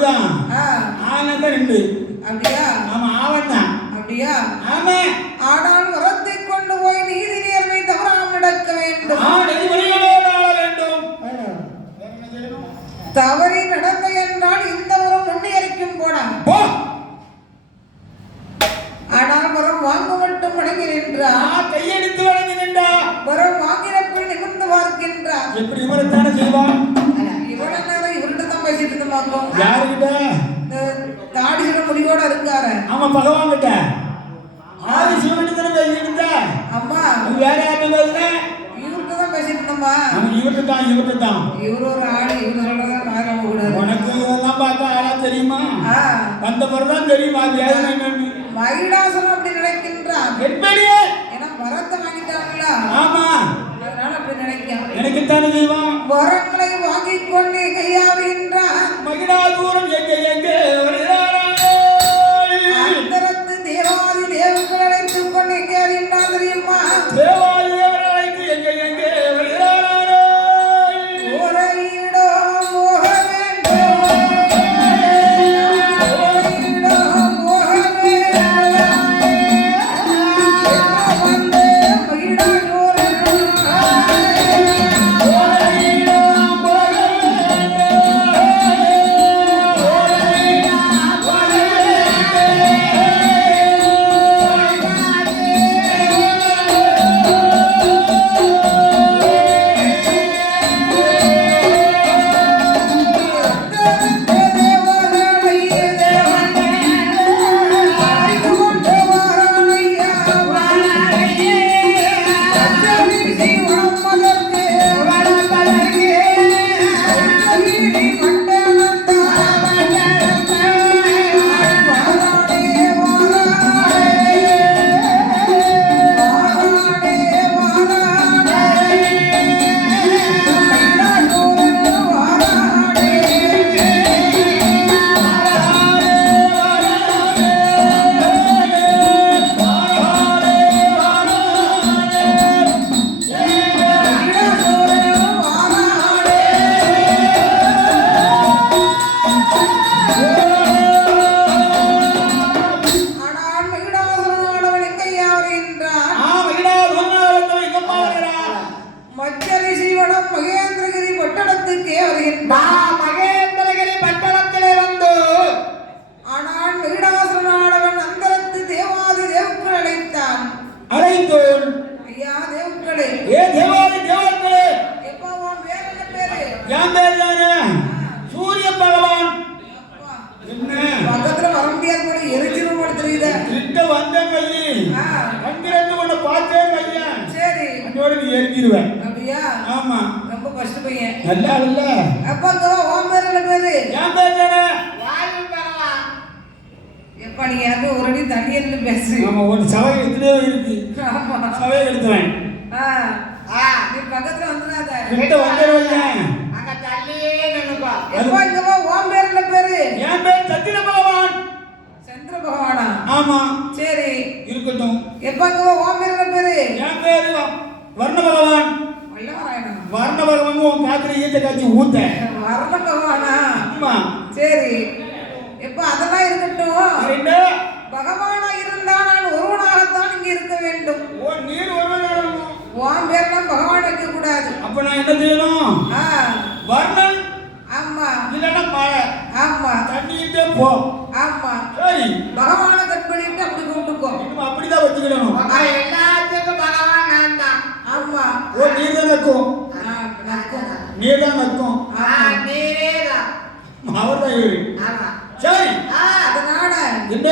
ஒண்ணுதான். ஆனந்த ரெண்டு. அப்படியா? ஆமா ஆவன் தான். அப்படியா? ஆமா. ஆனால் வரத்தை கொண்டு போய் நீதி நேர்மை தவறாமல் நடக்க வேண்டும். தவறி நடந்த என்றால் இந்த வரம் முன்னேறிக்கும் போடா. ஆனால் வரம் வாங்க மட்டும் வணங்கி நின்றார். கையெடுத்து வணங்கி நின்றார். வரம் வாங்கினப்படி நிமிர்ந்து பார்க்கின்றார். எப்படி இவரத்தான செய்வான்? இவரெல்லாம் இவர்கிட்ட தான் பேசிட்டு இருந்தோம். யாருகிட்ட? தாடி சில முடிவோட இருக்காரு. ஆமா பகவான் கிட்ட. ஆதி சிவன் கிட்ட பேசிட்டு. அம்மா வேற யார்கிட்ட பேசுற? இவர்கிட்ட தான் பேசிட்டு இருந்தோம்மா. இவர்கிட்ட தான். இவரு ஒரு ஆளு. இவரு சொல்றதா காரணம் கூடாது. உனக்கு இதெல்லாம் பார்த்தா ஆளா தெரியுமா? அந்த பிறதான் தெரியுமா வேதனை என்னன்னு? மகிழாசனம் அப்படி நினைக்கின்றான். எப்படியே? ஏன்னா வரத்தை வாங்கிட்டாங்கள. ஆமா. அதனால அப்படி நினைக்கான். நினைக்கத்தானே செய்வான். வரங்களை வாங்கிக் கொண்டு கையாளுகின்றான். மகிழா தூரம் எங்கே வருகிறாரோ. அந்தரத்து தேவாதி தேவர்கள் அழைத்துக் கொண்டு எங்கே அறிந்தால் தெரியுமா? தேவாதி தேவர்கள் அழைத்து எங்கே வருகிறாரோ. ஓரையிடோ மோக வேண்டும். நல்லா இல்ல அப்பங்க ஓம் பேர் என்ன பேரு? என் பேர் தானே வாயு பகவான். எப்ப நீ யாரு ஒருடி தண்ணி எடுத்து பேசுறீங்க? ஆமா ஒரு சவை எடுத்துட்டே இருக்கு. ஆமா சவை எடுத்துறேன். நீ பக்கத்துல வந்துடாத. கிட்ட வந்துடுவேன். அங்க தள்ளியே நின்னுப்பா. எப்பங்க ஓம் பேர் என்ன பேரு? என் பேர் சந்திர பகவான். சந்திர பகவானா? ஆமா சரி இருக்கட்டும். எப்பங்க ஓம் பேர் என்ன பேரு? என் பேரு வர்ண பகவான். வர்ண பகவான் உன் காத்துல ஈட்ட காட்சி ஊத்த. வர்ண பகவானா? ஆமா சரி. எப்ப அதெல்லாம் இருக்கட்டும். பகவானா இருந்தா நான் ஒருவனாகத்தான் இங்க இருக்க வேண்டும். ஓ நீர் ஒருவனாக. உன் பேர்லாம் பகவான் வைக்க கூடாது. அப்ப நான் என்ன செய்யணும்? வர்ணன். ஆமா இல்லன்னா மழை. ஆமா தண்ணிட்டே போ. ஆமா சரி பகவானை கட் பண்ணிட்டு அப்படி கூப்பிட்டுக்கோ. நம்ம அப்படிதான் வச்சுக்கணும். எல்லாத்துக்கும் பகவான் நான் தான். ஆமா ஓ நீர் தான் நக்கும். நீர் தான் நக்கும். நீரே தான். அவர் தான் இவரு. ஆமா சரி அதனால என்ன